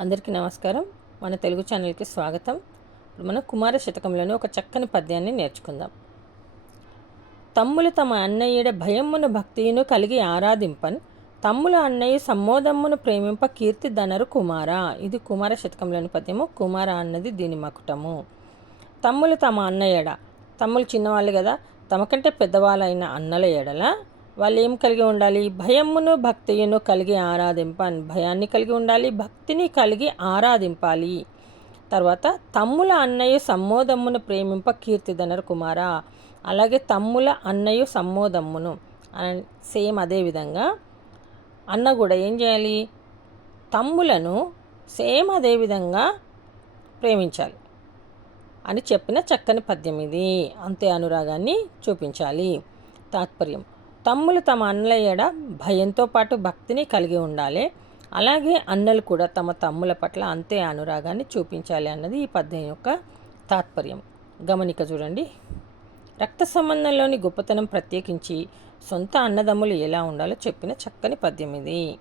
అందరికీ నమస్కారం. మన తెలుగు ఛానల్కి స్వాగతం. ఇప్పుడు మనం కుమార శతకంలోని ఒక చక్కని పద్యాన్ని నేర్చుకుందాం. తమ్ములు తమ అన్నయ్యడ భయమును భక్తియును కలిగి ఆరాధింపన్ తమ్ముల అన్నయ్య సమ్మోదమ్మును ప్రేమింప కీర్తి ధనరు కుమార. ఇది కుమార శతకంలోని పద్యము. కుమార అన్నది దీని మకుటము. తమ్ములు తమ అన్నయ్యడ తమ్ములు చిన్నవాళ్ళు కదా తమకంటే పెద్దవాళ్ళైన అన్నల ఎడల వాళ్ళు ఏం కలిగి ఉండాలి? భయమును భక్తియును కలిగి ఆరాధింపన్. భయాన్ని కలిగి ఉండాలి భక్తిని కలిగి ఆరాధింపాలి. తర్వాత తమ్ముల అన్నయ్య సమ్మోదమ్మును ప్రేమింప కీర్తిధనర్ కుమార. అలాగే తమ్ముల అన్నయ్య సమ్మోదమ్మును. సేమ్ అదే విధంగా అన్న కూడా ఏం చేయాలి? తమ్ములను సేమ్ అదే విధంగా ప్రేమించాలి అని చెప్పిన చక్కని పద్యం ఇది. అంతే అనురాగాన్ని చూపించాలి. తాత్పర్యం. తమ్ములు తమ అన్నయ్యడ భయంతో పాటు భక్తిని కలిగి ఉండాలి. అలాగే అన్నలు కూడా తమ తమ్ముల పట్ల అంతే అనురాగాన్ని చూపించాలి అన్నది ఈ పద్యం యొక్క తాత్పర్యం. గమనిక చూడండి. రక్త సంబంధంలోని గొప్పతనం ప్రత్యేకించి సొంత అన్నదమ్ములు ఎలా ఉండాలో చెప్పిన చక్కని పద్యం ఇది.